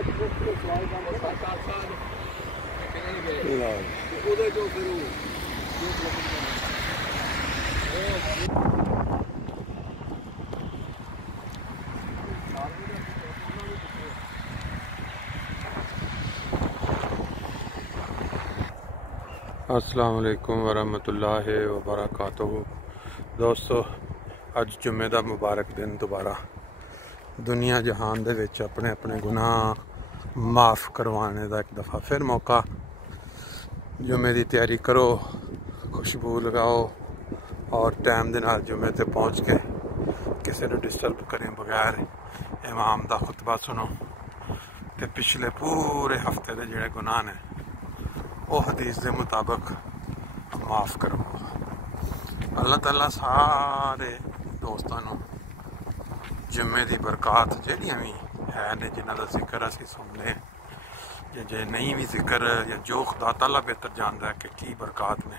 السلام علیکم ورحمۃ اللہ وبرکاتہ دوستو اج جمعے دا مبارک دن دوبارہ دنیا جہان دے وچ اپنے اپنے گناہ معاف کروانے دا ایک دفعہ پھر موقع جمعے دی تیاری کرو خوشبو لگاؤ اور ٹائم دے نال جمعے تے پہنچ کے کسی نے ڈسٹرب کریں بغیر امام دا خطبہ سنو تے پچھلے پورے ہفتے دے جڑے گناہ نے وہ حدیث دے مطابق معاف کرو۔ اللہ تعالیٰ سارے دوستانوں جمعے دی برکات جہڑیاں بھی ہے نے جنہاں دا ذکر اسی سننے یا جے نہیں بھی ذکر یا جو خدا تعالیٰ بہتر جاندا ہے کہ کی برکات نے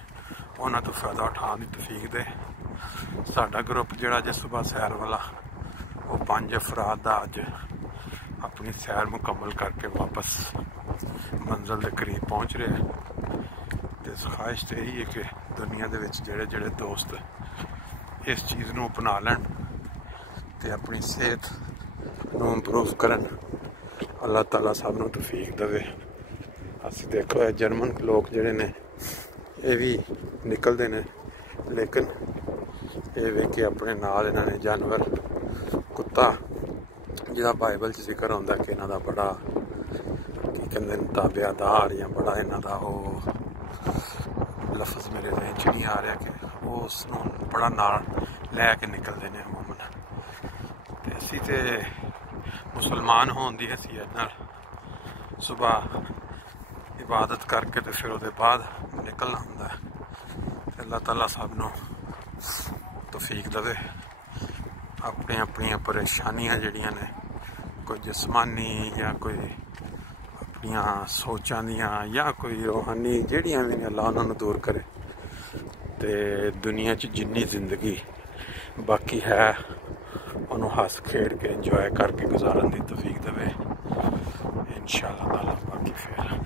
انہاں تو فائدہ اٹھان دی توفیق دے۔ ساڈا گروپ جڑا جے صبح سیر والا وہ 5 افراد دا اج اپنی سیر مکمل کر کے واپس منزل دے قریب پہنچ رہے ہیں۔ تے خواہش تو یہی ہے کہ دنیا دے وچ جڑے جڑے دوست اس چیز نو اپنا لین تے اپنی صحت نو امپروو کرن، اللہ تعالیٰ سب نو توفیق دے۔ اسی دیکھو جرمن لوگ جڑے نے یہ بھی نکلتے ہیں لیکن یہ ویکھ کے اپنے نال انہاں نے جانور کتا جہاں بائبل ذکر ہوتا ہے کہ انہاں دا بڑا کی کہندے نے تابع دار یا بڑا انہاں دا وہ لفظ میرے ذہن چ نہیں آ رہا کہ وہ اس نو بڑا نال لے کے نکلتے ہیں عموماً۔ تے اسی تے مسلمان ہون دی حیثیت نال صبح عبادت کر کے تے پھر وہ بعد نکلنا ہوندا ہے۔ اللہ تعالیٰ سب نو توفیق دے۔ اپنی اپنی پریشانیاں جڑیاں نے کوئی جسمانی یا کوئی اپنیاں سوچاں دیاں یا کوئی روحانی جڑیاں بھی اللہ انہاں نوں دور کرے تے دنیا چ جنی زندگی باقی ہے انہوں ہس کھیڈ کے انجوائے کر کے گزارن دی توفیق دے انشاءاللہ تعالیٰ۔ باقی پھر